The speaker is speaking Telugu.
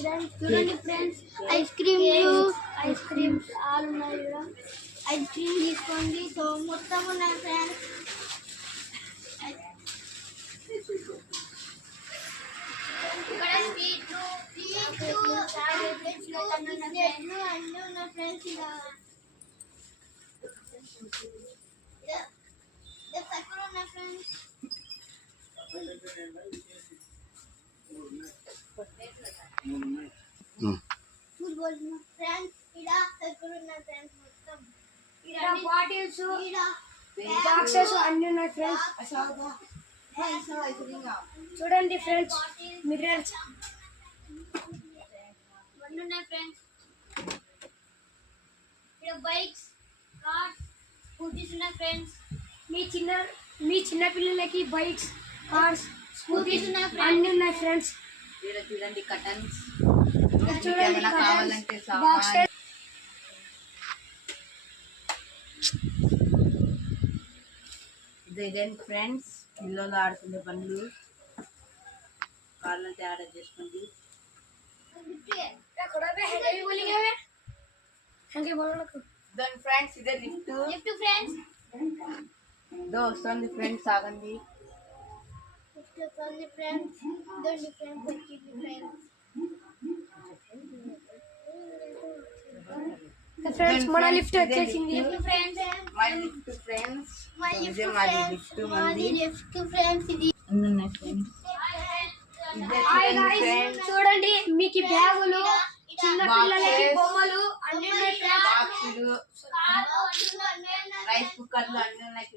చూడండి ఫ్రెండ్స్ ఐస్ క్రీమ్స్ ఆల్ ఉన్నాయి కదా. ఐస్ క్రీమ్ తీసుకోండి. సో మొత్తం ఉన్నాయి ఫ్రెండ్స్. ఇక్కడ స్వీట్లు అన్నీ ఉన్నాయి ఫ్రెండ్స్. ఇలా సక్కర ఉన్నాయి ఫ్రెండ్స్. ఫ్రెండ్స్ ఇలా సక్కర ఉన్నాయి ఫ్రెండ్స్. మొత్తం ఇలా బాటిల్స్ బాక్సెస్ అన్నీ ఉన్నాయి ఫ్రెండ్స్. చూడండి ఫ్రెండ్స్ మిర్రర్స్ అన్నీ ఉన్నాయి ఫ్రెండ్స్. ఇక్కడ బైక్స్ కార్స్ స్కూటీస్ ఉన్నాయి ఫ్రెండ్స్. మీ చిన్న పిల్లలకి బైక్స్ కార్స్ స్కూటీస్ అన్నీ ఉన్నాయి ఫ్రెండ్స్. చూడండి కటన్స్ చూడండి కావాలంటే ఇదేంటి ఫ్రెండ్స్, పిల్లలు ఆడుకునే పనులు కాళ్ళంటే ఆర్డర్ చేసుకోండి. దాని ఫ్రెండ్స్ ఇదే లిఫ్ట్ ఫ్రెండ్స్. వస్తుంది ఫ్రెండ్స్, ఆగండి. ఫ్రెండ్స్ ఫ్రెండ్స్ మన లిఫ్ట్ వచ్చేసింది. My lift friends. చూడండి మీకు బ్యాగులు, చిన్న పిల్లలకి బొమ్మలు అన్ని బాక్సులు, రైస్ కుక్కర్లు అన్ని ఉన్నాయి.